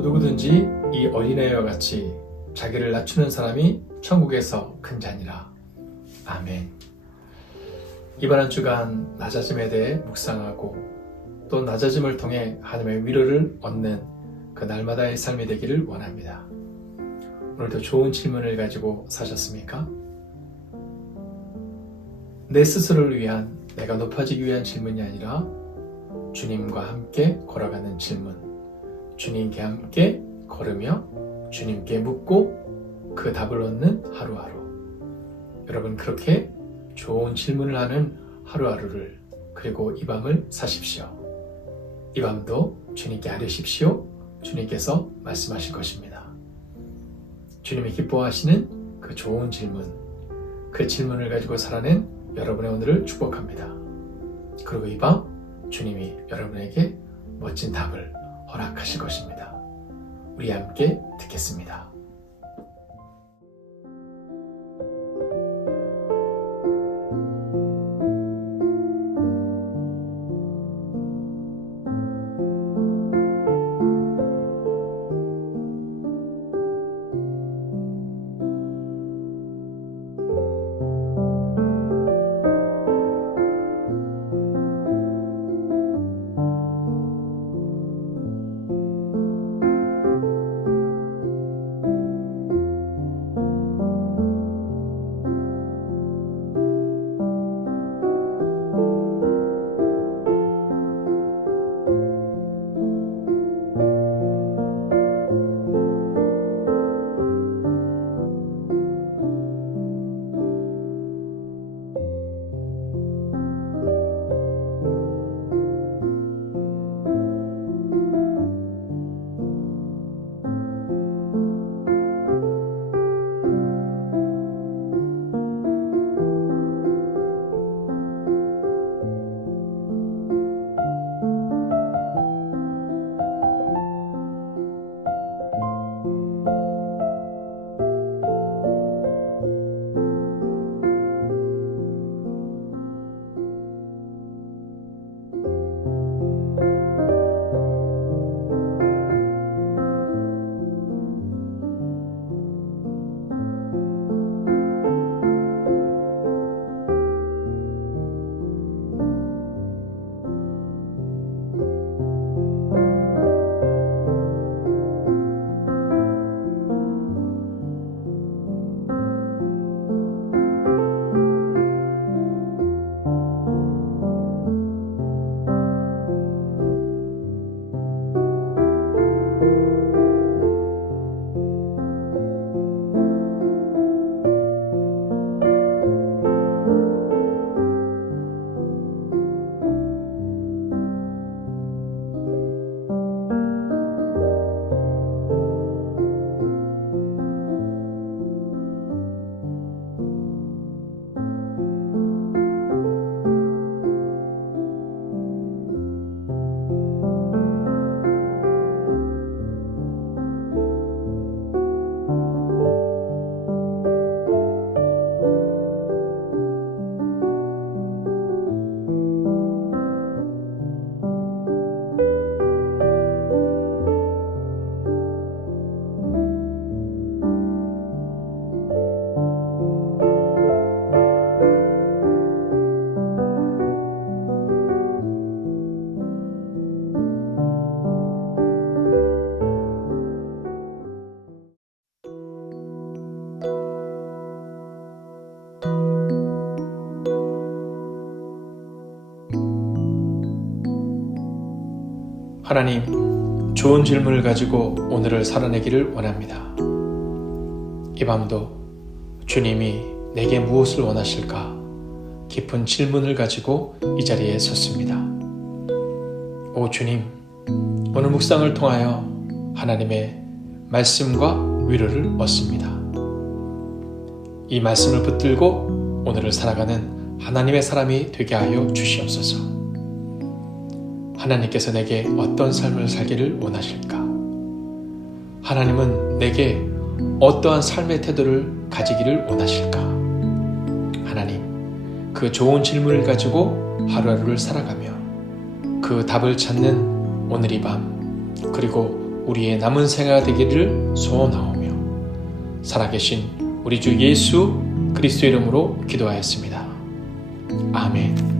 누구든지 이 어린애와 같이 자기를 낮추는 사람이 천국에서 큰 자니라. 아멘. 이번 한 주간 낮아짐에 대해 묵상하고 또 낮아짐을 통해 하나님의 위로를 얻는 그 날마다의 삶이 되기를 원합니다. 오늘도 좋은 질문을 가지고 사셨습니까? 내 스스로를 위한 내가 높아지기 위한 질문이 아니라 주님과 함께 걸어가는 질문. 주님께 함께 걸으며 주님께 묻고 그 답을 얻는 하루하루. 여러분 그렇게 좋은 질문을 하는 하루하루를 그리고 이 밤을 사십시오. 이 밤도 주님께 아뢰십시오. 주님께서 말씀하실 것입니다. 주님이 기뻐하시는 그 좋은 질문, 그 질문을 가지고 살아낸 여러분의 오늘을 축복합니다. 그리고 이 밤 주님이 여러분에게 멋진 답을 허락하실 것입니다. 우리 함께 듣겠습니다. 하나님, 좋은 질문을 가지고 오늘을 살아내기를 원합니다. 이 밤도 주님이 내게 무엇을 원하실까? 깊은 질문을 가지고 이 자리에 섰습니다. 오 주님, 오늘 묵상을 통하여 하나님의 말씀과 위로를 얻습니다. 이 말씀을 붙들고 오늘을 살아가는 하나님의 사람이 되게 하여 주시옵소서. 하나님께서 내게 어떤 삶을 살기를 원하실까? 하나님은 내게 어떠한 삶의 태도를 가지기를 원하실까? 하나님, 그 좋은 질문을 가지고 하루하루를 살아가며 그 답을 찾는 오늘 이 밤, 그리고 우리의 남은 생활 되기를 소원하오며 살아계신 우리 주 예수 그리스도 이름으로 기도하였습니다. 아멘.